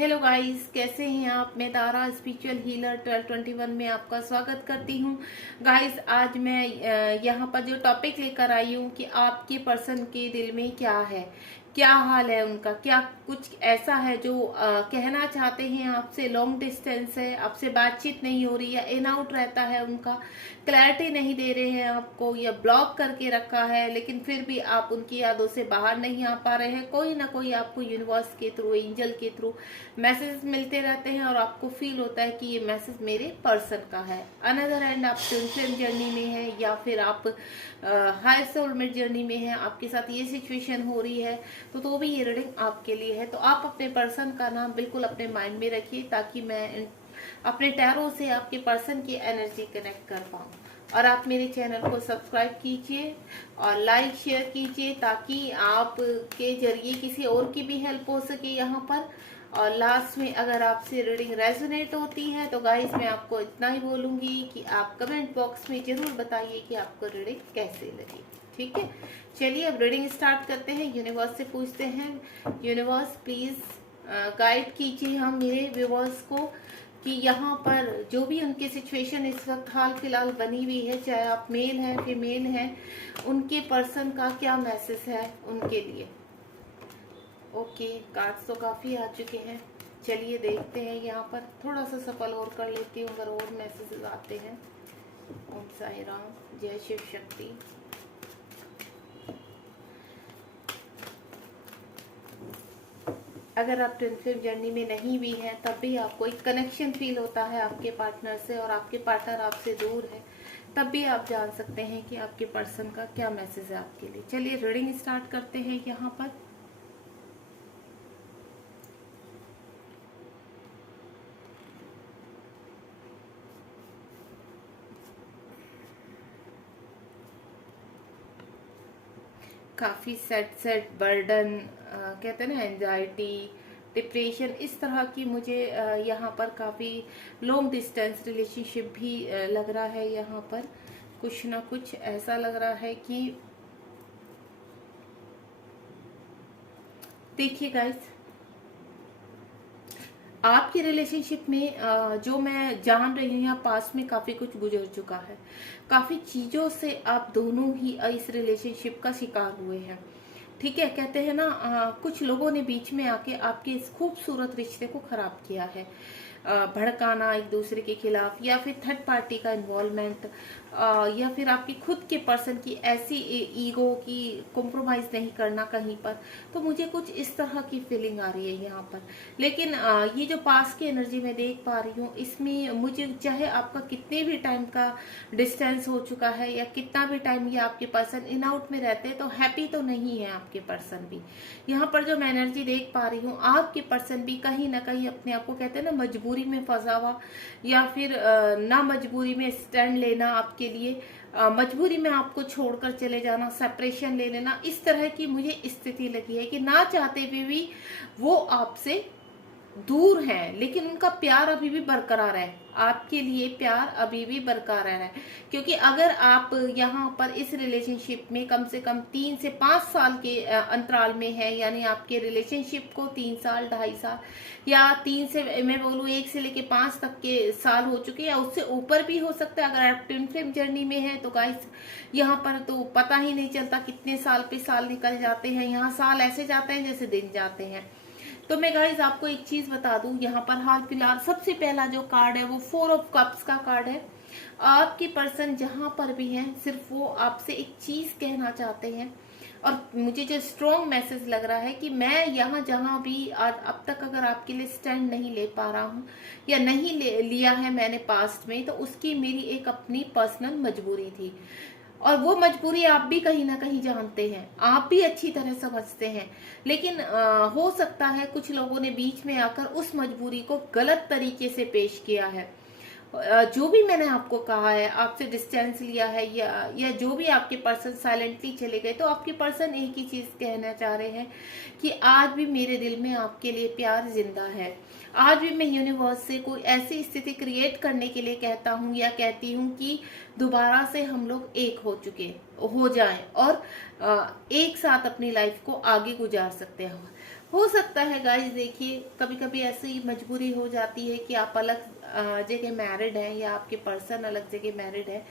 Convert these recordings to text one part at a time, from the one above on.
Hello guys, कैसे हैं आप। मैं तारा स्पिरिचुअल हीलर 1221 में आपका स्वागत करती हूँ। गाइस, आज मैं यहाँ पर जो टॉपिक लेकर आई हूँ कि आपके पर्सन के दिल में क्या है, क्या हाल है उनका, क्या कुछ ऐसा है जो कहना चाहते हैं आपसे। लॉन्ग डिस्टेंस है, आपसे बातचीत नहीं हो रही, या इन आउट रहता है उनका, क्लैरिटी नहीं दे रहे हैं आपको, या ब्लॉक करके रखा है, लेकिन फिर भी आप उनकी यादों से बाहर नहीं आ पा रहे हैं। कोई ना कोई आपको यूनिवर्स के थ्रू, एंजल के थ्रू मैसेज मिलते रहते हैं और आपको फील होता है कि ये मैसेज मेरे पर्सन का है। अनदर एंड आप ट्विन फ्लेम जर्नी में है, या फिर आप हाई सोलमेट जर्नी में है, आपके साथ ये सिचुएशन हो रही है, तो भी ये रीडिंग आपके लिए है। तो आप अपने पर्सन का नाम बिल्कुल अपने माइंड में रखिए, ताकि मैं अपने टैरो से आपके पर्सन की एनर्जी कनेक्ट कर पाऊँ। और आप मेरे चैनल को सब्सक्राइब कीजिए और लाइक शेयर कीजिए, ताकि आपके जरिए किसी और की भी हेल्प हो सके यहाँ पर। और लास्ट में अगर आपसे रीडिंग रेजोनेट होती है तो गाइस, मैं आपको इतना ही बोलूंगी कि आप कमेंट बॉक्स में जरूर बताइए कि आपको रीडिंग कैसे लगी। ठीक है, चलिए अब रीडिंग स्टार्ट करते हैं। यूनिवर्स से पूछते हैं, यूनिवर्स प्लीज गाइड कीजिए हम मेरे व्यूवर्स को कि यहाँ पर जो भी उनकी सिचुएशन इस वक्त हाल फिलहाल बनी हुई है, चाहे आप मेल हैं फीमेल हैं, उनके पर्सन का क्या मैसेज है उनके लिए। ओके, कार्ड्स तो काफ़ी आ चुके हैं। चलिए देखते हैं, यहाँ पर थोड़ा सा सफल और कर लेती हूँ अगर और मैसेजेस आते हैं। ओम साई राम, जय शिव शक्ति। अगर आप ट्विन फ्लेम जर्नी में नहीं भी हैं, तब भी आपको एक कनेक्शन फील होता है आपके पार्टनर से, और आपके पार्टनर आपसे दूर है, तब भी आप जान सकते हैं कि आपके पर्सन का क्या मैसेज है आपके लिए। चलिए रीडिंग स्टार्ट करते हैं। यहाँ पर काफ़ी सेट बर्डन, कहते हैं ना, एंजाइटी, डिप्रेशन, इस तरह की मुझे यहाँ पर काफ़ी लॉन्ग डिस्टेंस रिलेशनशिप भी लग रहा है। यहाँ पर कुछ ना कुछ ऐसा लग रहा है कि देखिए गाइस, आपकी रिलेशनशिप में जो मैं जान रही हूँ, यहाँ पास में काफी कुछ गुजर चुका है। काफी चीजों से आप दोनों ही इस रिलेशनशिप का शिकार हुए हैं। ठीक है, कहते हैं ना, कुछ लोगों ने बीच में आके आपके इस खूबसूरत रिश्ते को खराब किया है। भड़काना एक दूसरे के खिलाफ, या फिर थर्ड पार्टी का इन्वॉल्वमेंट, या फिर आपकी खुद के पर्सन की ऐसी ईगो की कॉम्प्रोमाइज नहीं करना कहीं पर। तो मुझे कुछ इस तरह की फीलिंग आ रही है यहाँ पर। लेकिन ये जो पास की एनर्जी मैं देख पा रही हूँ, इसमें मुझे, चाहे आपका कितने भी टाइम का डिस्टेंस हो चुका है, या कितना भी टाइम ये आपके पर्सन इन आउट में रहते हैं, तो हैप्पी तो नहीं है आपके पर्सन भी। यहाँ पर जो मैं एनर्जी देख पा रही हूँ, आपके पर्सन भी कहीं ना कहीं अपने आप को, कहते हैं ना, मजबूरी में फंसा हुआ, या फिर ना मजबूरी में स्टैंड लेना आपके लिए, मजबूरी में आपको छोड़कर चले जाना, सेपरेशन ले लेना, इस तरह की मुझे स्थिति लगी है कि ना चाहते हुए भी वो आपसे दूर हैं, लेकिन उनका प्यार अभी भी बरकरार है। आपके लिए प्यार अभी भी बरकरार है, क्योंकि अगर आप यहाँ पर इस रिलेशनशिप में कम से कम 3 से 5 साल के अंतराल में है, यानी आपके रिलेशनशिप को 3 साल 2.5 साल, या 3 से मैं बोलूँ 1 से लेके 5 तक के साल हो चुके हैं, या उससे ऊपर भी हो सकता है। अगर आप ट्विन फ्लेम जर्नी में है तो गाइस, यहाँ पर तो पता ही नहीं चलता कितने साल पे साल निकल जाते हैं। यहाँ साल ऐसे जाते हैं जैसे दिन जाते हैं। तो मैं गाइज आपको एक चीज बता दूं, यहाँ पर हाल फिलहाल सबसे पहला जो कार्ड है वो 4 ऑफ कप्स का कार्ड है। आपके पर्सन जहां पर भी हैं, सिर्फ वो आपसे एक चीज कहना चाहते हैं। और मुझे जो स्ट्रॉन्ग मैसेज लग रहा है कि मैं यहाँ जहां भी अब तक अगर आपके लिए स्टैंड नहीं ले पा रहा हूँ, या नहीं लिया है मैंने पास्ट में, तो उसकी मेरी एक अपनी पर्सनल मजबूरी थी। और वो मजबूरी आप भी कहीं ना कहीं जानते हैं, आप भी अच्छी तरह समझते हैं। लेकिन हो सकता है कुछ लोगों ने बीच में आकर उस मजबूरी को गलत तरीके से पेश किया है। जो भी मैंने आपको कहा है, आपसे डिस्टेंस लिया है, या जो भी आपके पर्सन साइलेंटली चले गए, तो आपके पर्सन एक ही चीज कहना चाह रहे हैं कि आज भी मेरे दिल में आपके लिए प्यार जिंदा है। आज भी मैं यूनिवर्स से कोई ऐसी स्थिति क्रिएट करने के लिए कहता हूँ, या कहती हूँ कि दोबारा से हम लोग एक हो जाएं, और एक साथ अपनी लाइफ को आगे गुजार सकते हैं। हो सकता है गाइस, देखिए कभी कभी ऐसी मजबूरी हो जाती है कि आप अलग जगह मैरिड हैं, या आपके पर्सन अलग जगह मैरिड है,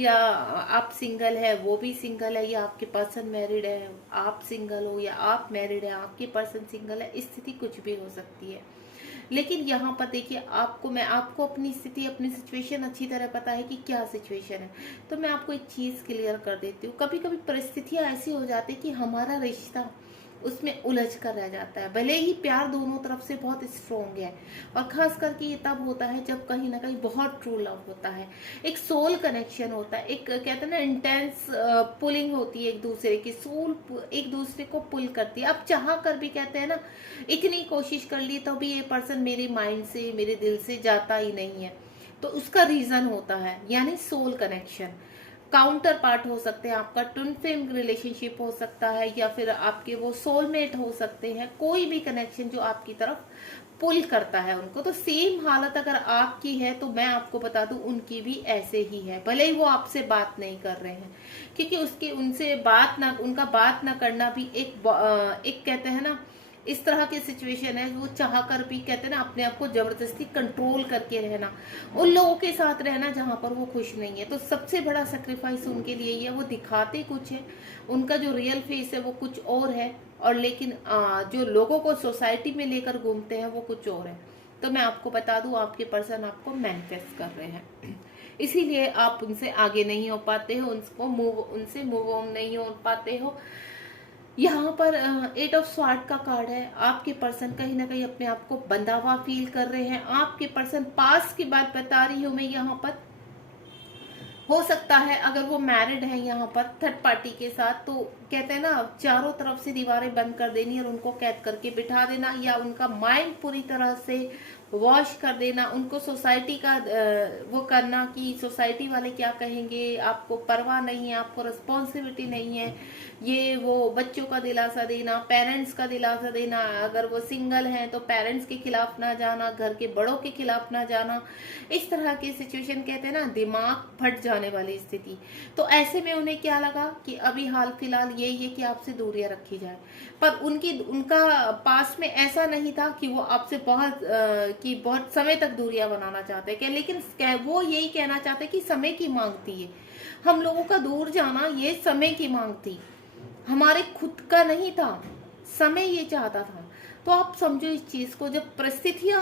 या आप सिंगल है वो भी सिंगल है, या आपके पर्सन मैरिड है आप सिंगल हो, या आप मैरिड है आपके पर्सन सिंगल है, स्थिति कुछ भी हो सकती है। लेकिन यहाँ पर देखिए, आपको अपनी स्थिति, अपनी सिचुएशन अच्छी तरह पता है कि क्या सिचुएशन है। तो मैं आपको एक चीज क्लियर कर देती हूँ, कभी कभी परिस्थितियां ऐसी हो जाती है कि हमारा रिश्ता उसमें उलझ कर रह जाता है, भले ही प्यार दोनों तरफ से बहुत स्ट्रोंग है। और खास करके ये तब होता है जब कहीं ना कहीं बहुत ट्रू लव होता है, एक सोल कनेक्शन होता है, एक कहते हैं ना इंटेंस पुलिंग होती है, एक दूसरे की सोल एक दूसरे को पुल करती है। अब चाह कर भी कहते हैं ना, इतनी कोशिश कर ली तो भी ये पर्सन मेरे माइंड से, मेरे दिल से जाता ही नहीं है। तो उसका रीजन होता है यानी सोल कनेक्शन। काउंटर पार्ट हो सकते हैं, आपका ट्विन फ्लेम रिलेशनशिप हो सकता है, या फिर आपके वो सोलमेट हो सकते हैं, कोई भी कनेक्शन जो आपकी तरफ पुल करता है उनको। तो सेम हालत अगर आपकी है तो मैं आपको बता दूं उनकी भी ऐसे ही है, भले ही वो आपसे बात नहीं कर रहे हैं, क्योंकि उसके उनसे बात ना, उनका बात ना करना भी एक कहते हैं ना, इस तरह की सिचुएशन है, वो चाह कर भी कहते हैं ना अपने आप को जबरदस्ती कंट्रोल करके रहना, उन लोगों के साथ रहना जहां पर वो खुश नहीं है। तो सबसे बड़ा सेक्रीफाइस उनके लिए ही है, वो दिखाते कुछ है, उनका जो रियल फेस है वो कुछ और है, और लेकिन जो लोगों को सोसाइटी में लेकर घूमते हैं वो कुछ और है। तो मैं आपको बता दूं, आपके पर्सन आपको मैनिफेस्ट कर रहे हैं, इसीलिए आप उनसे आगे नहीं हो पाते हो, उनसे मूव ऑन नहीं हो पाते हो। यहाँ पर 8 ऑफ स्वार्ड का कार्ड है, आपके पर्सन कहीं ना कहीं अपने आप को बंधा हुआ फील कर रहे हैं। आपके पर्सन पास की बात बता रही हूँ मैं यहाँ पर, हो सकता है अगर वो मैरिड है यहाँ पर थर्ड पार्टी के साथ, तो कहते हैं ना चारों तरफ से दीवारें बंद कर देनी और उनको कैद करके बिठा देना, या उनका माइंड पूरी तरह से वॉश कर देना, उनको सोसाइटी का वो करना कि सोसाइटी वाले क्या कहेंगे, आपको परवाह नहीं है, आपको रिस्पॉन्सिबिलिटी नहीं है, ये वो बच्चों का दिलासा देना, पेरेंट्स का दिलासा देना, अगर वो सिंगल हैं तो पेरेंट्स के खिलाफ ना जाना, घर के बड़ों के खिलाफ ना जाना, इस तरह की सिचुएशन कहते हैं ना दिमाग फट जाने वाली स्थिति। तो ऐसे में उन्हें क्या लगा कि अभी हाल फिलहाल यही है कि आपसे दूरियां रखी जाए, पर उनका पास में ऐसा नहीं था कि वो आपसे बहुत समय तक दूरियां बनाना चाहते हैं, लेकिन वो यही कहना चाहते कि समय की मांग थी ये, हम लोगों का दूर जाना ये समय की मांग थी, हमारे खुद का नहीं था, समय ये चाहता था। तो आप समझो इस चीज को, जब परिस्थितियां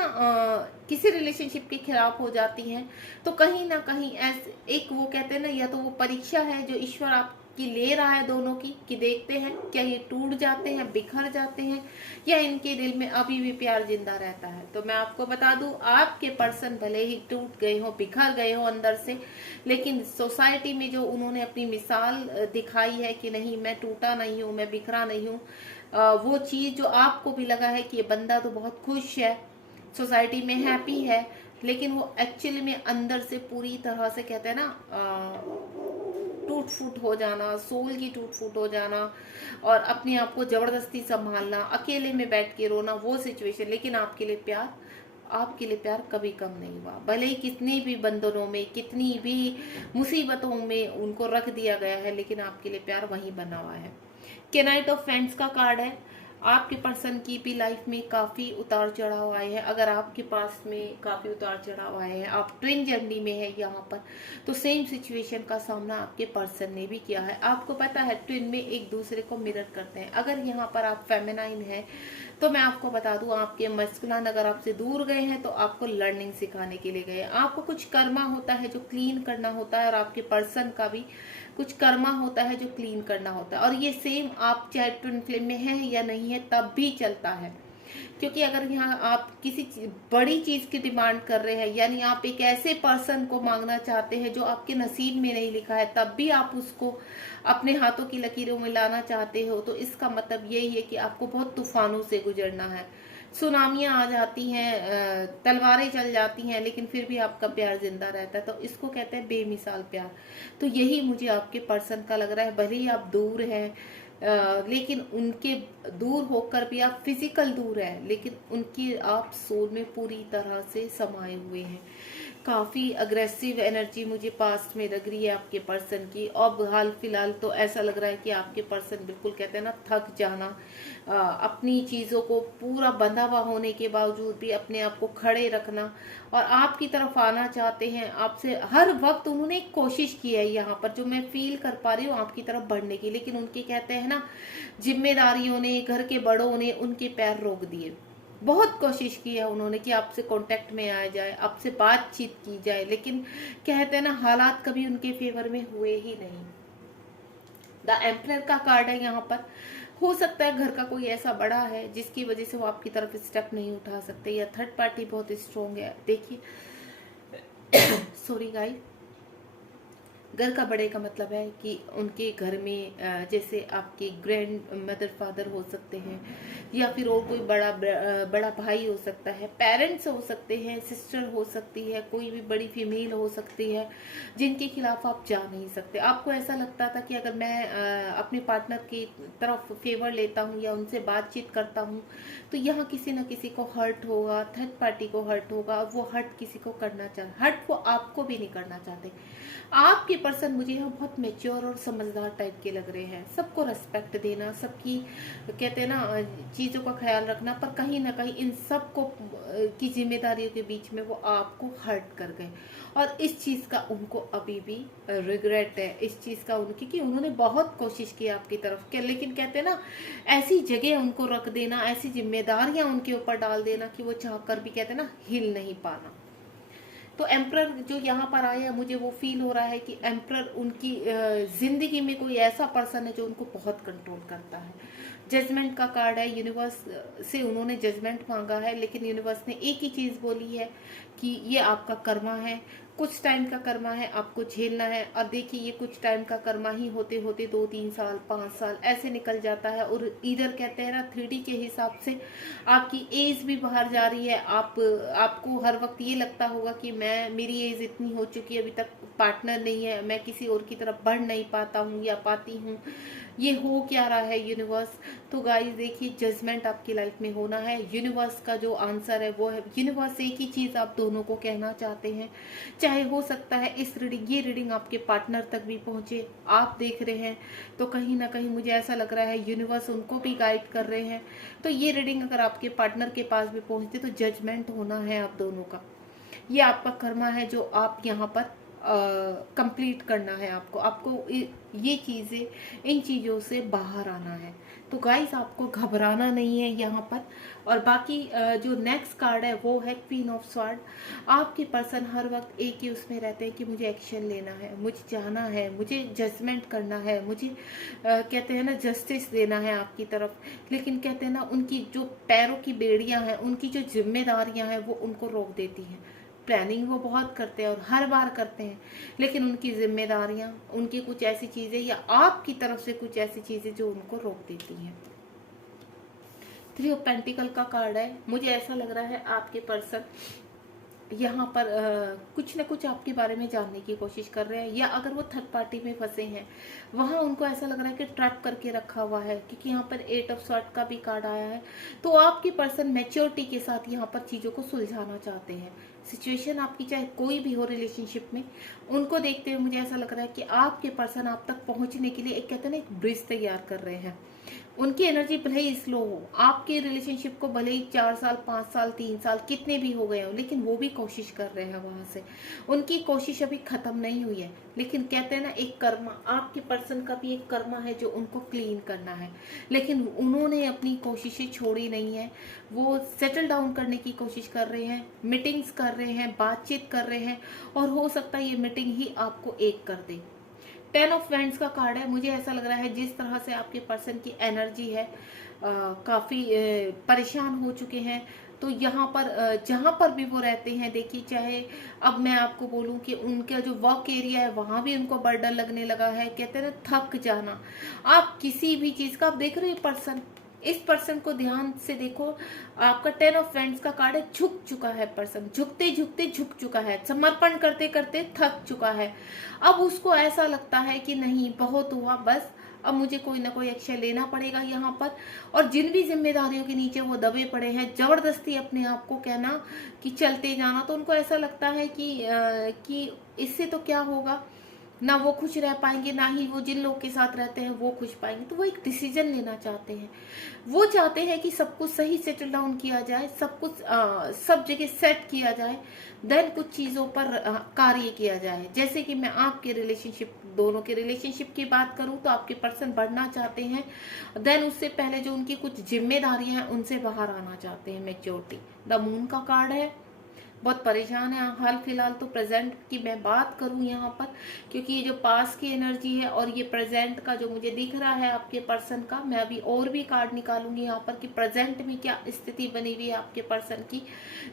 किसी रिलेशनशिप के खिलाफ हो जाती हैं तो कहीं ना कहीं ऐसे एक वो कहते हैं ना, या तो वो परीक्षा है जो ईश्वर आपकी ले रहा है दोनों की, कि देखते हैं क्या ये टूट जाते हैं, बिखर जाते हैं, या इनके दिल में अभी भी प्यार जिंदा रहता है। तो मैं आपको बता दूं, आपके पर्सन भले ही टूट गए हो, बिखर गए हो अंदर से, लेकिन सोसाइटी में जो उन्होंने अपनी मिसाल दिखाई है कि नहीं मैं टूटा नहीं हूँ, मैं बिखरा नहीं हूँ, वो चीज जो आपको भी लगा है कि ये बंदा तो बहुत खुश है, सोसाइटी में हैप्पी है, लेकिन वो एक्चुअली में अंदर से पूरी तरह से कहते हैं ना टूट फूट हो जाना, सोल की टूट फूट हो जाना, और अपने आप को जबरदस्ती संभालना, अकेले में बैठ के रोना, वो सिचुएशन। लेकिन आपके लिए प्यार कभी कम नहीं हुआ, भले ही कितनी भी बंधनों में, कितनी भी मुसीबतों में उनको रख दिया गया है, लेकिन आपके लिए प्यार वहीं बना हुआ है। नाइट ऑफ फ्रेंड्स का कार्ड है, आपके पर्सन की भी लाइफ में काफी उतार चढ़ाव आए हैं, अगर आपके पास में काफी उतार चढ़ाव आए हैं, आप ट्विन जर्नी में है यहाँ पर, तो सेम सिचुएशन का सामना आपके पर्सन ने भी किया है। आपको पता है ट्विन में एक दूसरे को मिरर करते हैं। अगर यहाँ पर आप फेमिनाइन है तो मैं आपको बता दूं, आपके मस्कुलिन अगर आपसे दूर गए हैं तो आपको लर्निंग सिखाने के लिए गए हैं। आपको कुछ कर्मा होता है जो क्लीन करना होता है, और आपके पर्सन का भी कुछ कर्मा होता है जो क्लीन करना होता है, और ये सेम आप चाहे ट्विन फ्लेम में है या नहीं है तब भी चलता है। क्योंकि अगर यहाँ आप किसी बड़ी चीज की डिमांड कर रहे हैं, यानी आप एक ऐसे पर्सन को मांगना चाहते हैं जो आपके नसीब में नहीं लिखा है, तब भी आप उसको अपने हाथों की लकीरों में लाना चाहते हो, तो इसका मतलब यही है कि आपको बहुत तूफानों से गुजरना है, सुनामियां आ जाती हैं, तलवारें चल जाती हैं, लेकिन फिर भी आपका प्यार जिंदा रहता है। तो इसको कहते हैं बेमिसाल प्यार। तो यही मुझे आपके पर्सन का लग रहा है, भले ही आप दूर हैं, लेकिन उनके दूर होकर भी आप फिजिकल दूर है, लेकिन उनकी आप सोल में पूरी तरह से समाये हुए हैं। काफी अग्रेसिव एनर्जी मुझे पास्ट में लग रही है आपके पर्सन की। अब हाल फिलहाल तो ऐसा लग रहा है कि आपके पर्सन बिल्कुल कहते हैं ना थक जाना, अपनी चीजों को पूरा बंधा हुआ होने के बावजूद भी अपने आप को खड़े रखना और आपकी तरफ आना चाहते हैं। आपसे हर वक्त उन्होंने एक कोशिश की है यहाँ पर, जो मैं फील कर पा रही हूँ आपकी तरफ बढ़ने की, लेकिन उनके कहते हैं ना जिम्मेदारियों ने, घर के बड़ों ने उनके पैर रोक दिए। बहुत कोशिश की है उन्होंने कि आपसे कांटेक्ट में आया जाए, आपसे बातचीत की जाए, लेकिन कहते हैं ना हालात कभी उनके फेवर में हुए ही नहीं। द एम्परर का कार्ड है यहाँ पर। हो सकता है घर का कोई ऐसा बड़ा है जिसकी वजह से वो आपकी तरफ स्टेप नहीं उठा सकते, या थर्ड पार्टी बहुत स्ट्रोंग है। देखिए सॉरी गाइस, घर का बड़े का मतलब है कि उनके घर में जैसे आपके ग्रैंड मदर फादर हो सकते हैं, या फिर और कोई बड़ा भाई हो सकता है, पेरेंट्स हो सकते हैं, सिस्टर हो सकती है, कोई भी बड़ी फीमेल हो सकती है जिनके खिलाफ आप जा नहीं सकते। आपको ऐसा लगता था कि अगर मैं अपने पार्टनर की तरफ फेवर लेता हूँ या उनसे बातचीत करता हूँ तो यहाँ किसी न किसी को हर्ट होगा, थर्ड पार्टी को हर्ट होगा, वो हर्ट किसी को करना चाहते, हर्ट वो आपको भी नहीं करना चाहते। आपके पर्सन मुझे यहाँ बहुत मेच्योर और समझदार टाइप के लग रहे हैं। सबको रेस्पेक्ट देना, सबकी कहते हैं ना चीज़ों का ख्याल रखना, पर कहीं ना कहीं इन सब को की जिम्मेदारियों के बीच में वो आपको हर्ट कर गए और इस चीज़ का उनको अभी भी रिग्रेट है। इस चीज़ का उनकी कि उन्होंने बहुत कोशिश की आपकी तरफ के, लेकिन कहते हैं ना ऐसी जगह उनको रख देना, ऐसी जिम्मेदारियां उनके ऊपर डाल देना कि वो चाहकर भी कहते हैं ना हिल नहीं पाना। तो एम्प्रर जो यहाँ पर आया है, मुझे वो फील हो रहा है कि एम्प्रर उनकी जिंदगी में कोई ऐसा पर्सन है जो उनको बहुत कंट्रोल करता है। जजमेंट का कार्ड है, यूनिवर्स से उन्होंने जजमेंट मांगा है, लेकिन यूनिवर्स ने एक ही चीज बोली है कि ये आपका कर्मा है, कुछ टाइम का कर्मा है, आपको झेलना है। और देखिए ये कुछ टाइम का कर्मा ही होते होते 2-3 साल 5 साल ऐसे निकल जाता है। और इधर कहते हैं ना 3D के हिसाब से आपकी एज भी बाहर जा रही है। आपको हर वक्त ये लगता होगा कि मेरी एज इतनी हो चुकी है, अभी तक पार्टनर नहीं है, मैं किसी और की तरफ बढ़ नहीं पाता हूँ या पाती हूँ, ये हो क्या रहा है यूनिवर्स। तो गाइस देखिए जजमेंट आपकी लाइफ में होना है। यूनिवर्स का जो आंसर है वो है, यूनिवर्स एक ही चीज आप दोनों को कहना चाहते हैं। चाहे हो सकता है ये रीडिंग आपके पार्टनर तक भी पहुंचे, आप देख रहे हैं तो कहीं ना कहीं मुझे ऐसा लग रहा है यूनिवर्स उनको भी गाइड कर रहे हैं। तो ये रीडिंग अगर आपके पार्टनर के पास भी पहुंचती तो जजमेंट होना है आप दोनों का। ये आपका कर्मा है जो आप यहाँ पर कंप्लीट करना है। आपको ये चीजें, इन चीजों से बाहर आना है। तो गाइस आपको घबराना नहीं है यहाँ पर। और बाकी जो नेक्स्ट कार्ड है वो है क्वीन ऑफ स्वॉर्ड। आपके पर्सन हर वक्त एक ही उसमें रहते हैं कि मुझे एक्शन लेना है, मुझे जाना है, मुझे जजमेंट करना है, मुझे कहते हैं ना जस्टिस देना है आपकी तरफ। लेकिन कहते हैं ना उनकी जो पैरों की बेड़ियां हैं, उनकी जो जिम्मेदारियां हैं वो उनको रोक देती हैं। प्लानिंग वो बहुत करते हैं और हर बार करते हैं, लेकिन उनकी जिम्मेदारियां, उनकी कुछ ऐसी चीजें या आपकी तरफ से कुछ ऐसी चीजें जो उनको रोक देती हैं। 3 ऑफ पेंटिकल का कार्ड है। मुझे ऐसा लग रहा है आपके पर्सन यहाँ पर कुछ न कुछ आपके बारे में जानने की कोशिश कर रहे हैं, या अगर वो थर्ड पार्टी में फंसे हैं वहाँ उनको ऐसा लग रहा है कि ट्रैप करके रखा हुआ है, क्योंकि यहाँ पर 8 ऑफ स्वॉर्ड का भी कार्ड आया है। तो आपके पर्सन मैच्योरिटी के साथ यहाँ पर चीज़ों को सुलझाना चाहते हैं। सिचुएशन आपकी चाहे कोई भी हो रिलेशनशिप में, उनको देखते हुए मुझे ऐसा लग रहा है कि आपके पर्सन आप तक पहुंचने के लिए एक कहते हैं ना एक ब्रिज तैयार कर रहे हैं। उनकी एनर्जी भले ही स्लो हो, आपके रिलेशनशिप को भले ही 4 साल 5 साल 3 साल कितने भी हो गए हो, लेकिन वो भी कोशिश कर रहे हैं वहां से। उनकी कोशिश अभी खत्म नहीं हुई है, लेकिन कहते हैं ना एक कर्मा, आपके पर्सन का भी एक कर्मा है जो उनको क्लीन करना है। लेकिन उन्होंने अपनी कोशिशें छोड़ी नहीं है, वो सेटल डाउन करने की कोशिश कर रहे हैं, मीटिंग्स कर रहे हैं, बातचीत कर रहे हैं, और हो सकता है ये मीटिंग ही आपको एक कर दे। 10 ऑफ वैंड्स का कार्ड है। मुझे ऐसा लग रहा है जिस तरह से आपके पर्सन की एनर्जी है, काफी परेशान हो चुके हैं। तो यहाँ पर जहाँ पर भी वो रहते हैं, देखिए चाहे अब मैं आपको बोलूँ कि उनका जो वर्क एरिया है वहां भी उनको बर्डन लगने लगा है। कहते हैं ना थक जाना, आप किसी भी चीज का, आप देख रहे हैं पर्सन, इस पर्सन को ध्यान से देखो, आपका 10 ऑफ वैंड्स का कार्ड है। झुक चुका है पर्सन, झुकते झुकते झुक चुका है, समर्पण करते करते थक चुका है। अब उसको ऐसा लगता है कि नहीं बहुत हुआ, बस अब मुझे कोई ना कोई एक्शन लेना पड़ेगा यहाँ पर। और जिन भी जिम्मेदारियों के नीचे वो दबे पड़े हैं, जबरदस्ती अपने आप को कहना कि चलते जाना, तो उनको ऐसा लगता है कि इससे तो क्या होगा, ना वो खुश रह पाएंगे, ना ही वो जिन लोग के साथ रहते हैं वो खुश पाएंगे। तो वो एक डिसीजन लेना चाहते हैं। वो चाहते हैं कि सब कुछ सही सेटल डाउन किया जाए, सब कुछ सब जगह सेट किया जाए, देन कुछ चीजों पर कार्य किया जाए। जैसे कि मैं आपके रिलेशनशिप, दोनों के रिलेशनशिप की बात करूं तो आपके पर्सन बढ़ना चाहते हैं, देन उससे पहले जो उनकी कुछ जिम्मेदारियां हैं उनसे बाहर आना चाहते हैं। मैच्योरिटी, द मून का कार्ड है, बहुत परेशान है हाल फिलहाल। तो प्रेजेंट की मैं बात करूं यहाँ पर, क्योंकि ये जो पास की एनर्जी है और ये प्रेजेंट का जो मुझे दिख रहा है आपके पर्सन का, मैं अभी और भी कार्ड निकालूंगी यहाँ पर कि प्रेजेंट में क्या स्थिति बनी हुई है आपके पर्सन की।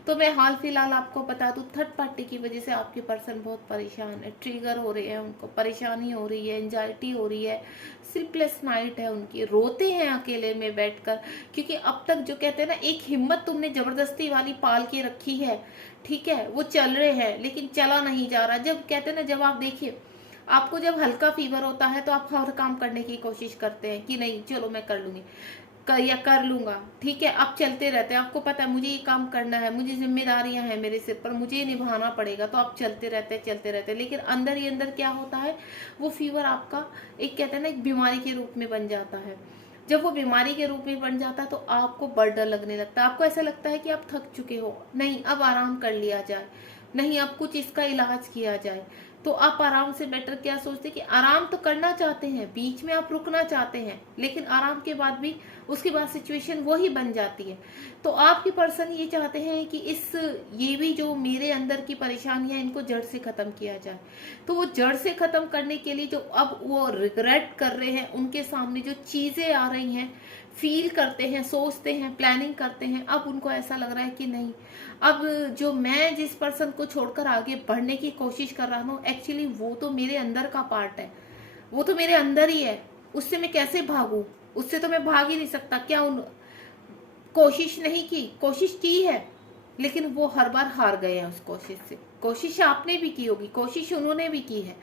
तो मैं हाल फिलहाल आपको बता दूं, थर्ड पार्टी की वजह से आपके पर्सन बहुत परेशान है, ट्रिगर हो रहे हैं, उनको परेशानी हो रही है, एंजाइटी हो रही है, स्लीपलेस नाइट है उनकी, रोते हैं अकेले में बैठकर। क्योंकि अब तक जो कहते हैं ना, एक हिम्मत तुमने जबरदस्ती वाली पाल के रखी है, ठीक है, वो चल रहे हैं लेकिन चला नहीं जा रहा। जब कहते हैं ना, जब आप देखिए, आपको जब हल्का फीवर होता है तो आप हर काम करने की कोशिश करते हैं कि नहीं चलो मैं कर लूंगी या कर लूंगा, ठीक है, आप चलते रहते हैं, आपको पता है मुझे ये काम करना है, मुझे जिम्मेदारियां हैं मेरे सिर पर, मुझे ये निभाना पड़ेगा, तो आप चलते रहते हैं। लेकिन अंदर ही अंदर क्या होता है, वो फीवर आपका एक कहते हैं ना एक बीमारी के रूप में बन जाता है। जब वो बीमारी के रूप में बन जाता है तो आपको बड़ा डर लगने लगता है, आपको ऐसा लगता है कि आप थक चुके हो, नहीं अब आराम कर लिया जाए, नहीं अब कुछ इसका इलाज किया जाए। तो आप आराम से बेटर क्या सोचते हैं कि आराम तो करना चाहते हैं, बीच में आप रुकना चाहते हैं, लेकिन आराम के बाद भी उसके बाद सिचुएशन वही बन जाती है। तो आपके पर्सन ये चाहते हैं कि ये भी जो मेरे अंदर की परेशानियां, इनको जड़ से खत्म किया जाए। तो वो जड़ से खत्म करने के लिए जो अब वो रिग्रेट कर रहे हैं, उनके सामने जो चीजें आ रही हैं, फील करते हैं, सोचते हैं, प्लानिंग करते हैं, अब उनको ऐसा लग रहा है कि नहीं, अब जो मैं जिस पर्सन को छोड़कर आगे बढ़ने की कोशिश कर रहा हूँ, एक्चुअली वो तो मेरे अंदर का पार्ट है, वो तो मेरे अंदर ही है, उससे मैं कैसे भागूं, उससे तो मैं भाग ही नहीं सकता। क्या उन कोशिश नहीं की, कोशिश की है, लेकिन वो हर बार हार गए हैं उस कोशिश से। कोशिश आपने भी की होगी, कोशिश उन्होंने भी की है,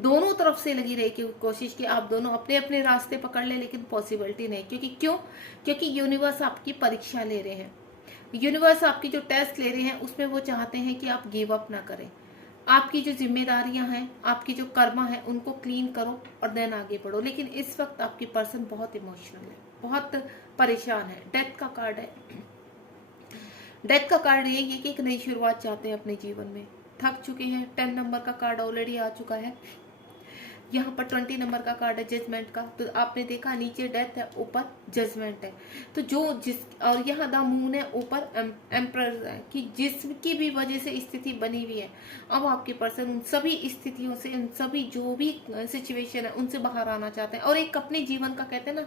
दोनों तरफ से लगी रही कि कोशिश की, आप दोनों अपने अपने रास्ते पकड़ ले, लेकिन पॉसिबिलिटी नहीं। क्योंकि यूनिवर्स आपकी परीक्षा ले रहे हैं, यूनिवर्स आपकी जो टेस्ट ले रहे हैं, उसमें वो चाहते हैं कि आप गिव अप ना करें। आपकी जो जिम्मेदारियां हैं, आपकी जो कर्मा है, उनको क्लीन करो और देन आगे बढ़ो। लेकिन इस वक्त आपकी पर्सन बहुत इमोशनल है, बहुत परेशान है। डेथ का कार्ड है, डेथ का कार्ड ये है कि एक नई शुरुआत चाहते हैं अपने जीवन में, थक चुके हैं। 10 नंबर का कार्ड ऑलरेडी आ चुका है, यहाँ पर 20 नंबर का कार्ड है जजमेंट का। तो आपने देखा नीचे डेथ है, ऊपर जजमेंट है। तो और यहाँ द मून है, ऊपर एम्परर है, कि जिसकी भी वजह से स्थिति बनी हुई है, अब आपके पर्सन उन सभी स्थितियों से, उन सभी जो भी सिचुएशन है, उनसे बाहर आना चाहते हैं और एक अपने जीवन का कहते हैं ना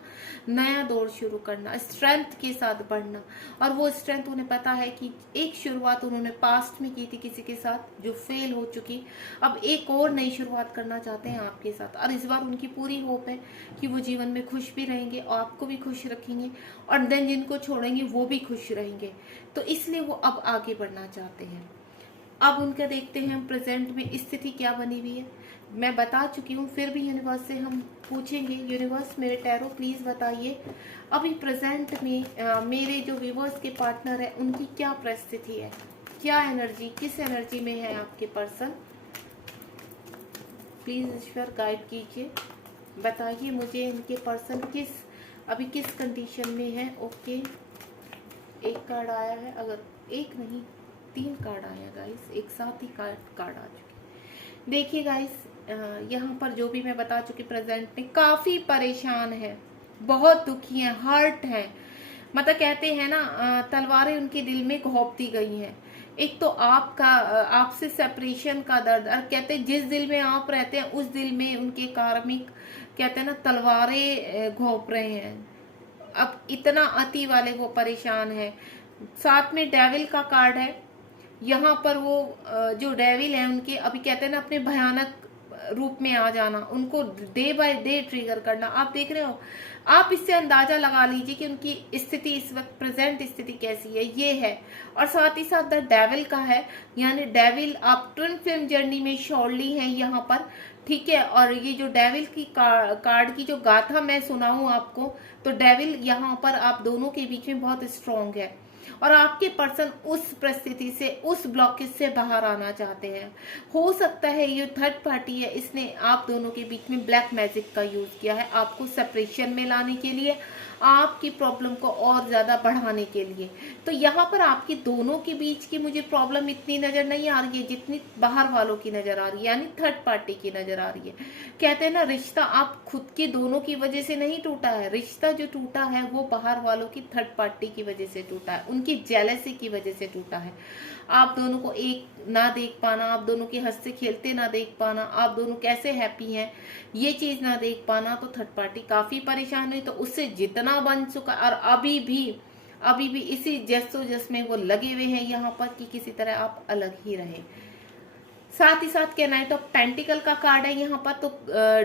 नया दौर शुरू करना, स्ट्रेंथ के साथ बढ़ना। और वो स्ट्रेंथ उन्हें पता है कि एक शुरुआत उन्होंने पास्ट में की थी किसी के साथ जो फेल हो चुकी, अब एक और नई शुरुआत करना चाहते हैं आपके साथ। और इस बार उनकी पूरी होप है कि वो जीवन में खुश भी रहेंगे और आपको भी खुश रखेंगे, और देन जिनको छोड़ेंगे वो भी खुश रहेंगे। तो इसलिए वो अब आगे बढ़ना चाहते हैं। अब उनका देखते हैं प्रेजेंट में स्थिति क्या बनी हुई है। मैं बता चुकी हूँ, फिर भी यूनिवर्स से हम पूछेंगे, यूनिवर्स मेरे टैरो प्लीज बताइए अभी प्रेजेंट में मेरे जो व्यूअर्स के पार्टनर है उनकी क्या परिस्थिति है, क्या एनर्जी, किस एनर्जी में है आपके पर्सन। प्लीज ईश्वर गाइड कीजिए, बताइए मुझे इनके पर्सन अभी किस कंडीशन में है। ओके, एक कार्ड आया है, अगर एक नहीं 3 कार्ड आया गाइस, एक साथ ही कार्ड आ चुके। देखिए गाइस, यहाँ पर जो भी मैं बता चुकी, प्रेजेंट में काफी परेशान है, बहुत दुखी है, हर्ट है। मतलब कहते हैं ना, तलवारें उनके दिल में घोंपती गई हैं। एक तो आपसे सेपरेशन का दर्द, और कहते हैं जिस दिल में आप रहते हैं उस दिल में उनके कार्मिक कहते हैं ना तलवारें घोंप रहे हैं। अब इतना अति वाले वो परेशान है। साथ में डेविल का कार्ड है, यहाँ पर वो जो डेविल है उनके अभी कहते हैं ना अपने भयानक रूप में आ जाना, उनको डे बाय डे ट्रिगर करना। आप देख रहे हो, आप इससे अंदाजा लगा लीजिए कि उनकी स्थिति इस वक्त प्रेजेंट स्थिति कैसी है, ये है। और साथ ही साथ द डेविल का है, यानी डेविल आप ट्विन फिल्म जर्नी में शॉर्ली हैं यहाँ पर, ठीक है। और ये जो डेविल की कार्ड की जो गाथा मैं सुनाऊं आपको, तो डेविल यहाँ पर आप दोनों के बीच में बहुत स्ट्रांग है और आपके पर्सन उस परिस्थिति से, उस ब्लॉकेज से बाहर आना चाहते हैं। हो सकता है ये थर्ड पार्टी है, इसने आप दोनों के बीच में ब्लैक मैजिक का यूज किया है आपको सेपरेशन में लाने के लिए, आपकी प्रॉब्लम को और ज्यादा बढ़ाने के लिए। तो यहाँ पर आपकी दोनों के बीच की मुझे प्रॉब्लम इतनी नजर नहीं आ रही है जितनी बाहर वालों की नजर आ रही है, यानी थर्ड पार्टी की नजर आ रही है। कहते हैं ना, रिश्ता आप खुद के दोनों की वजह से नहीं टूटा है, रिश्ता जो टूटा है वो बाहर वालों की थर्ड पार्टी की वजह से टूटा है, उनकी जेलसी की वजह से टूटा है। आप दोनों को एक ना देख पाना, आप दोनों के हंसते खेलते ना देख पाना, आप दोनों कैसे हैप्पी हैं ये चीज ना देख पाना, तो थर्ड पार्टी काफी परेशान हुई। तो उससे जितना बन चुका, और अभी भी इसी जस में वो लगे हुए हैं यहाँ पर कि किसी तरह आप अलग ही रहे। साथ ही साथ के नाइट ऑफ पेंटिकल का कार्ड है यहाँ पर। तो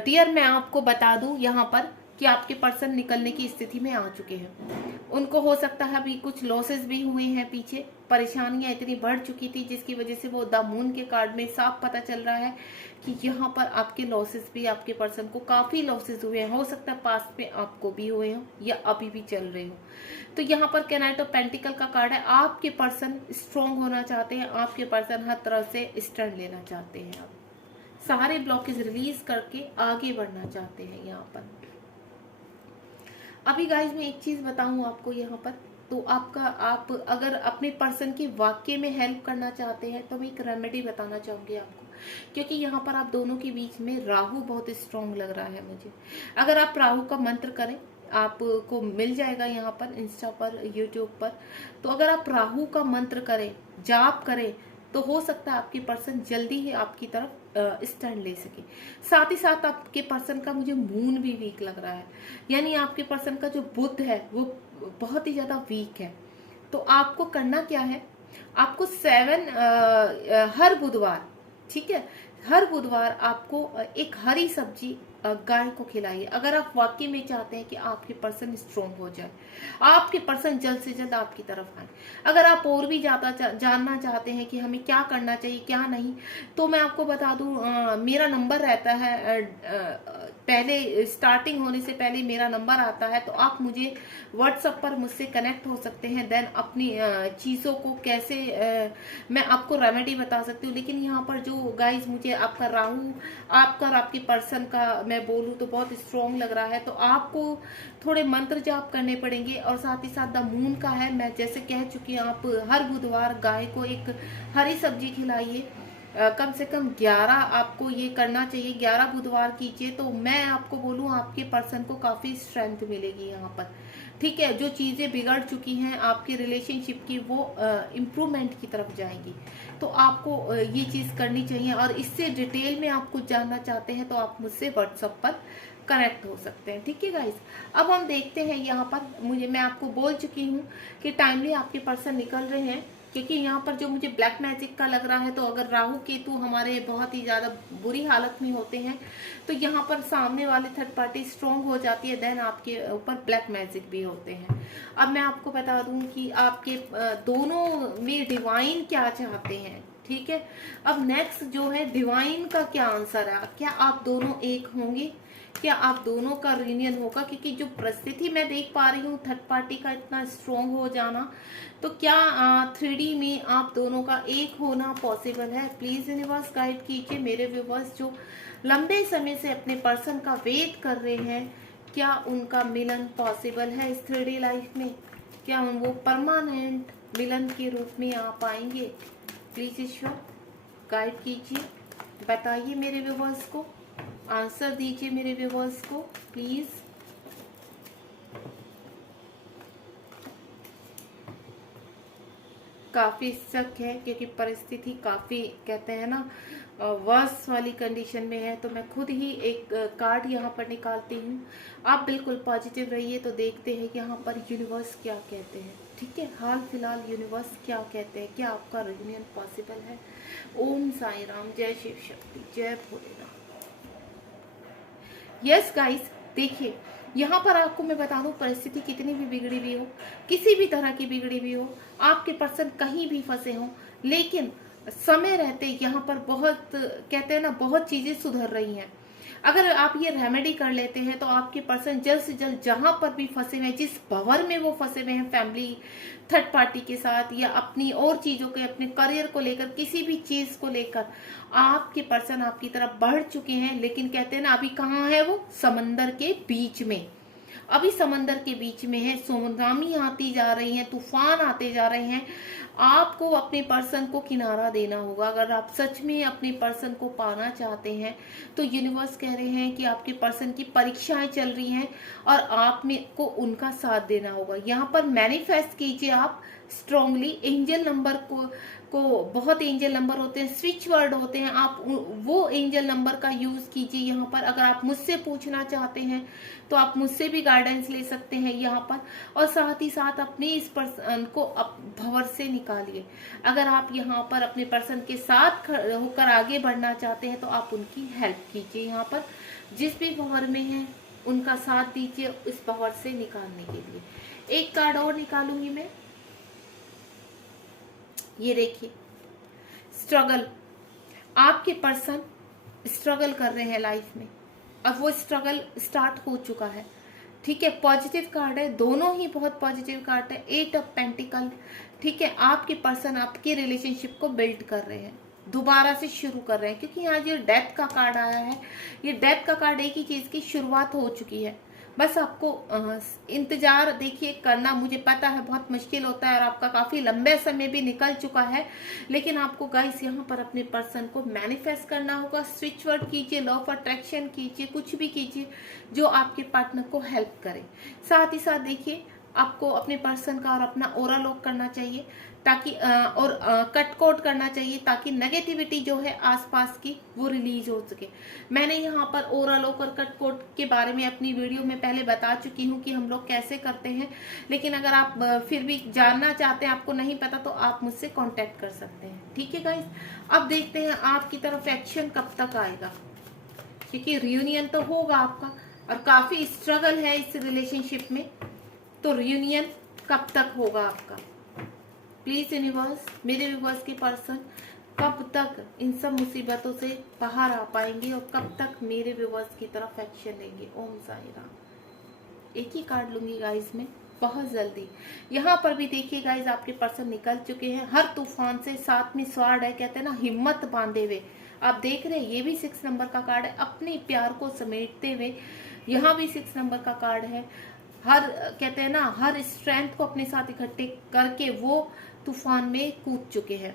डियर मैं आपको बता दूं यहाँ पर कि आपके पर्सन निकलने की स्थिति में आ चुके हैं। उनको हो सकता है अभी कुछ लॉसेस भी हुए हैं, पीछे परेशानियां इतनी बढ़ चुकी थी जिसकी वजह से वो द मून के कार्ड में साफ पता चल रहा है कि यहाँ पर आपके लॉसेस भी, आपके पर्सन को काफी लॉसेस हुए हैं। हो सकता है पास्ट में आपको भी हुए हो या अभी भी चल रहे हो। तो यहाँ पर नाइट ऑफ पेंटिकल का कार्ड है, आपके पर्सन स्ट्रांग होना चाहते हैं, आपके पर्सन हर तरह से स्टैंड लेना चाहते हैं, आप सारे ब्लॉकेज रिलीज करके आगे बढ़ना चाहते हैं यहाँ पर। अभी गाइज मैं एक चीज बताऊं आपको यहाँ पर, तो आप अगर अपने पर्सन की वाकई में हेल्प करना चाहते हैं तो मैं एक रेमेडी बताना चाहूंगी आपको, क्योंकि यहाँ पर आप दोनों के बीच में राहु बहुत स्ट्रांग लग रहा है मुझे। अगर आप राहु का मंत्र करें, आपको मिल जाएगा यहाँ पर इंस्टा पर, यूट्यूब पर। तो अगर आप राहु का मंत्र करें, जाप करें, तो हो सकता है आपके पर्सन जल्दी ही आपकी तरफ स्टैंड ले सके। साथ ही साथ आपके पर्सन का मुझे मून भी वीक लग रहा है, यानी आपके पर्सन का जो बुध है वो बहुत ही ज्यादा वीक है। तो आपको करना क्या है, आपको हर बुधवार, ठीक है, हर बुधवार आपको एक हरी सब्जी गाय को खिलाइए। अगर आप वाकई में चाहते हैं कि आपके पर्सन स्ट्रांग हो जाए, आपके पर्सन जल्द से जल्द आपकी तरफ आए। अगर आप और भी जानना चाहते हैं कि हमें क्या करना चाहिए क्या नहीं, तो मैं आपको बता दूं, मेरा नंबर रहता है, पहले स्टार्टिंग होने से पहले मेरा नंबर आता है, तो आप मुझे व्हाट्सएप पर मुझसे कनेक्ट हो सकते हैं। देन अपनी चीज़ों को कैसे मैं आपको रेमेडी बता सकती हूँ। लेकिन यहाँ पर जो गाइज मुझे आपका राहु, आपका और आपके पर्सन का मैं बोलूँ तो बहुत स्ट्रॉन्ग लग रहा है, तो आपको थोड़े मंत्र जाप करने पड़ेंगे। और साथ ही साथ द मून का है, मैं जैसे कह चुकी हूँ, आप हर बुधवार गाय को एक हरी सब्जी खिलाइए। कम से कम 11 आपको ये करना चाहिए, 11 बुधवार कीजिए। तो मैं आपको बोलूँ आपके पर्सन को काफी स्ट्रेंथ मिलेगी यहाँ पर, ठीक है। जो चीजें बिगड़ चुकी हैं आपके रिलेशनशिप की, वो इम्प्रूवमेंट की तरफ जाएंगी। तो आपको ये चीज करनी चाहिए। और इससे डिटेल में आप कुछ जानना चाहते हैं तो आप मुझसे व्हाट्सएप पर कनेक्ट हो सकते हैं, ठीक है गाइस। अब हम देखते हैं यहाँ पर, मैं आपको बोल चुकी हूँ कि टाइमली आपके पर्सन निकल रहे हैं, क्योंकि यहाँ पर जो मुझे ब्लैक मैजिक का लग रहा है, तो अगर राहु केतु हमारे बहुत ही ज्यादा बुरी हालत में होते हैं तो यहाँ पर सामने वाले थर्ड पार्टी स्ट्रांग हो जाती है, देन आपके ऊपर ब्लैक मैजिक भी होते हैं। अब मैं आपको बता दूं कि आपके दोनों में डिवाइन क्या चाहते हैं, ठीक है। अब नेक्स्ट जो है डिवाइन का क्या आंसर है, क्या आप दोनों एक होंगे, क्या आप दोनों का यूनियन होगा? क्योंकि जो परिस्थिति मैं देख पा रही हूँ थर्ड पार्टी का इतना स्ट्रांग हो जाना, तो क्या 3D में आप दोनों का एक होना पॉसिबल है? प्लीज यूनिवर्स गाइड कीजिए मेरे व्यूवर्स जो लंबे समय से अपने पर्सन का वेट कर रहे हैं, क्या उनका मिलन पॉसिबल है इस 3D लाइफ में? क्या वो परमानेंट मिलन के रूप में आ पाएंगे? प्लीज ईश्वर गाइड कीजिए, बताइए मेरे व्यूवर्स को, आंसर दीजिए मेरे व्यूवर्स को प्लीज। काफी शक है क्योंकि परिस्थिति काफी, कहते हैं ना, वर्स वाली कंडीशन में है। तो मैं खुद ही एक कार्ड यहाँ पर निकालती हूँ। आप बिल्कुल पॉजिटिव रहिए। तो देखते हैं कि यहाँ पर यूनिवर्स क्या कहते हैं, ठीक है। हाल फिलहाल यूनिवर्स क्या कहते हैं, क्या आपका रियूनियन पॉसिबल है? ओम साई राम, जय शिव शक्ति, जय भोलेनाथ। यस गाइस, देखिए यहाँ पर आपको मैं बता दूं, परिस्थिति कितनी भी बिगड़ी हुई हो, किसी भी तरह की बिगड़ी हुई हो, आपके पर्सन कहीं भी फंसे हो, लेकिन समय रहते यहाँ पर बहुत कहते हैं ना, बहुत चीजें सुधर रही हैं। अगर आप ये रेमेडी कर लेते हैं तो आपके पर्सन जल्द से जल्द जहां पर भी फंसे हुए हैं, जिस भंवर में वो फंसे हुए हैं, फैमिली, थर्ड पार्टी के साथ या अपनी और चीजों के, अपने करियर को लेकर, किसी भी चीज को लेकर, आपके पर्सन आपकी तरफ बढ़ चुके हैं। लेकिन कहते हैं ना, अभी कहाँ है वो? समंदर के बीच में। अभी समंदर के बीच में है, सुनामी आती जा रही है, तूफान आते जा रहे हैं। आपको अपने पर्सन को किनारा देना होगा। अगर आप सच में अपने पर्सन को पाना चाहते हैं तो यूनिवर्स कह रहे हैं कि आपके पर्सन की परीक्षाएं चल रही हैं और आप में को उनका साथ देना होगा। यहाँ पर मैनिफेस्ट कीजिए आप स्ट्रांगली। एंजल नंबर को बहुत एंजल नंबर होते हैं, स्विच वर्ड होते हैं, आप वो एंजल नंबर का यूज कीजिए यहाँ पर। अगर आप मुझसे पूछना चाहते हैं तो आप मुझसे भी गाइडेंस ले सकते हैं यहाँ पर। और साथ ही साथ अपने इस पर्सन को भंवर से निकालिए। अगर आप यहाँ पर अपने पर्सन के साथ होकर आगे बढ़ना चाहते हैं तो आप उनकी हेल्प कीजिए। यहाँ पर जिस भी भंवर में है उनका साथ दीजिए इस भंवर से निकालने के लिए। एक कार्ड और निकालूंगी मैं। ये देखिए, स्ट्रगल। आपके पर्सन स्ट्रगल कर रहे हैं लाइफ में, अब वो स्ट्रगल स्टार्ट हो चुका है। ठीक है, पॉजिटिव कार्ड है, दोनों ही बहुत पॉजिटिव कार्ड है। 8 ऑफ पेंटिकल। ठीक है, आपके पर्सन आपके रिलेशनशिप को बिल्ड कर रहे हैं, दोबारा से शुरू कर रहे हैं, क्योंकि यहाँ जो डेथ का कार्ड आया है, ये डेथ का कार्ड एक ही चीज की शुरुआत हो चुकी है। बस आपको इंतजार देखिए करना। मुझे पता है बहुत मुश्किल होता है और आपका काफी लंबे समय भी निकल चुका है, लेकिन आपको गाइस यहाँ पर अपने पर्सन को मैनिफेस्ट करना होगा। स्विच वर्ड कीजिए, लॉ ऑफ अट्रैक्शन कीजिए, कुछ भी कीजिए जो आपके पार्टनर को हेल्प करे। साथ ही साथ देखिए, आपको अपने पर्सन का और अपना ओरा लॉक करना चाहिए ताकि और कट कोट करना चाहिए ताकि नेगेटिविटी जो है आसपास की वो रिलीज हो सके। मैंने यहाँ पर ओरा लॉक और कट कोट के बारे में अपनी वीडियो में पहले बता चुकी हूँ कि हम लोग कैसे करते हैं, लेकिन अगर आप फिर भी जानना चाहते हैं, आपको नहीं पता, तो आप मुझसे कांटेक्ट कर सकते हैं। ठीक है गाइस, अब देखते हैं आपकी तरफ एक्शन कब तक आएगा, क्योंकि रियूनियन तो होगा आपका और काफी स्ट्रगल है इस रिलेशनशिप में, तो रियूनियन कब तक होगा आपका? प्लीज यूनिवर्स, मेरे व्यूवर्स के पर्सन कब तक इन सब मुसीबतों से बाहर आ पाएंगे और कब तक मेरे व्यूवर्स की तरफ एक्शन लेंगे? ओम साई राम। एक ही कार्ड लूंगी गाइस में बहुत जल्दी। यहाँ पर भी देखिए गाइस, आपके पर्सन निकल चुके हैं हर तूफान से। साथ में स्वार्ड है, कहते हैं ना हिम्मत बांधे हुए। आप देख रहे हैं, ये भी 6 नंबर का कार्ड है, अपने प्यार को समेटते हुए। यहाँ भी 6 नंबर का कार्ड है, हर कहते हैं ना हर स्ट्रेंथ को अपने साथ इकट्ठे करके वो तूफान में कूद चुके हैं।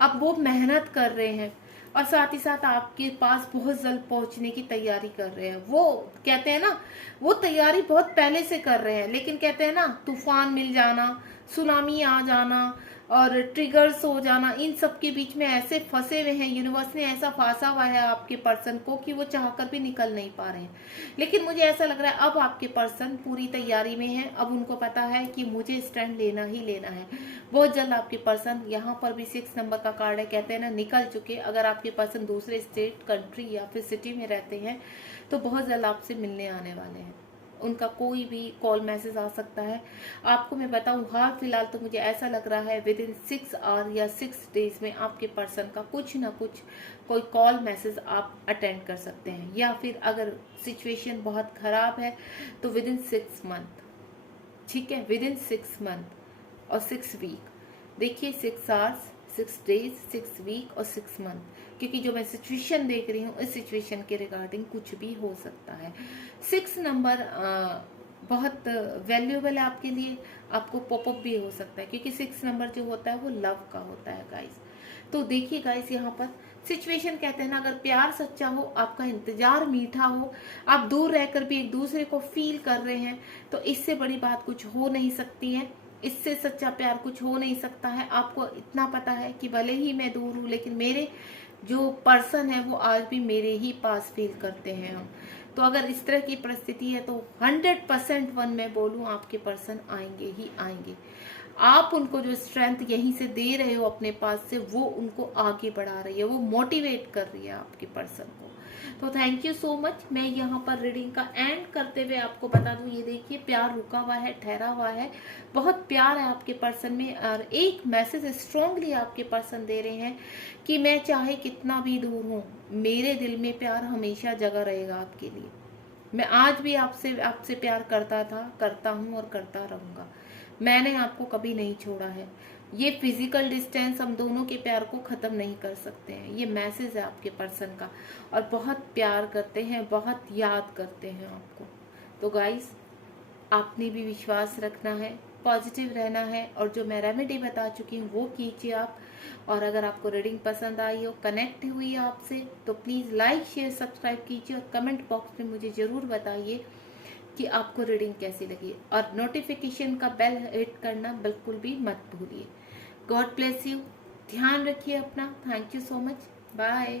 अब वो मेहनत कर रहे हैं और साथ ही साथ आपके पास बहुत जल्द पहुंचने की तैयारी कर रहे हैं। वो कहते हैं ना, वो तैयारी बहुत पहले से कर रहे हैं, लेकिन कहते हैं ना तूफान मिल जाना, सुनामी आ जाना और ट्रिगर्स हो जाना, इन सब के बीच में ऐसे फंसे हुए हैं। यूनिवर्स ने ऐसा फांसा हुआ है आपके पर्सन को कि वो चाहकर भी निकल नहीं पा रहे हैं। लेकिन मुझे ऐसा लग रहा है अब आपके पर्सन पूरी तैयारी में है। अब उनको पता है कि मुझे स्टैंड लेना ही लेना है। बहुत जल्द आपके पर्सन, यहाँ पर भी 6 नंबर का कार्ड है, कहते हैं ना निकल चुके। अगर आपके पर्सन दूसरे स्टेट, कंट्री या फिर सिटी में रहते हैं तो बहुत जल्द आपसे मिलने आने वाले हैं। उनका कोई भी कॉल मैसेज आ सकता है। आपको मैं बताऊं, हाल फिलहाल तो मुझे ऐसा लग रहा है विद इन 6 आवर या 6 डेज में आपके पर्सन का कुछ ना कुछ कोई कॉल मैसेज आप अटेंड कर सकते हैं, या फिर अगर सिचुएशन बहुत खराब है तो विद इन 6 मंथ। ठीक है, विद इन 6 मंथ और 6 वीक। देखिए 6 आवर्स, 6 डेज, 6 वीक और 6 मंथ, क्योंकि जो मैं सिचुएशन देख रही हूँ इस सिचुएशन के रिगार्डिंग कुछ भी हो सकता है। 6 नंबर बहुत वैल्यूएबल है आपके लिए। आपको पॉपअप भी हो सकता है क्योंकि 6 नंबर जो होता है वो लव का होता है गाइस। तो देखिए गाइस, यहाँ पर सिचुएशन कहते हैं ना, अगर प्यार सच्चा हो, आपका इंतजार मीठा हो, आप दूर रहकर भी एक दूसरे को फील कर रहे हैं, तो इससे बड़ी बात कुछ हो नहीं सकती है। इससे सच्चा प्यार कुछ हो नहीं सकता है। आपको इतना पता है कि भले ही मैं दूर हूँ लेकिन मेरे जो पर्सन है वो आज भी मेरे ही पास फील करते हैं हम। तो अगर इस तरह की परिस्थिति है तो 100% मैं बोलूँ आपके पर्सन आएंगे ही आएंगे। आप उनको जो स्ट्रेंथ यहीं से दे रहे हो अपने पास से, वो उनको आगे बढ़ा रही है, वो मोटिवेट कर रही है आपके पर्सन को। तो थैंक यू सो मच। मैं यहाँ पर रीडिंग का एंड करते हुए आपको बता दूं, ये देखिए प्यार रुका हुआ है, ठहरा हुआ है, बहुत प्यार है आपके पर्सन में। और एक मैसेज स्ट्रांगली आपके पर्सन दे रहे हैं कि मैं चाहे कितना भी दूर हूँ, मेरे दिल में प्यार हमेशा जगा रहेगा आपके लिए। मैं आज भी आपसे प्यार करता था, करता हूँ और करता रहूंगा। मैंने आपको कभी नहीं छोड़ा है। ये फिजिकल डिस्टेंस हम दोनों के प्यार को खत्म नहीं कर सकते हैं। ये मैसेज है आपके पर्सन का, और बहुत प्यार करते हैं, बहुत याद करते हैं आपको। तो गाइस, आपने भी विश्वास रखना है, पॉजिटिव रहना है, और जो मैं रेमेडी बता चुकी हूँ वो कीजिए आप। और अगर आपको रीडिंग पसंद आई हो, कनेक्ट हुई है आपसे, तो प्लीज़ लाइक शेयर सब्सक्राइब कीजिए, और कमेंट बॉक्स में मुझे ज़रूर बताइए कि आपको रीडिंग कैसी लगी। और नोटिफिकेशन का बेल हिट करना बिल्कुल भी मत भूलिए। God bless you. ध्यान रखिए अपना। Thank you so much. Bye.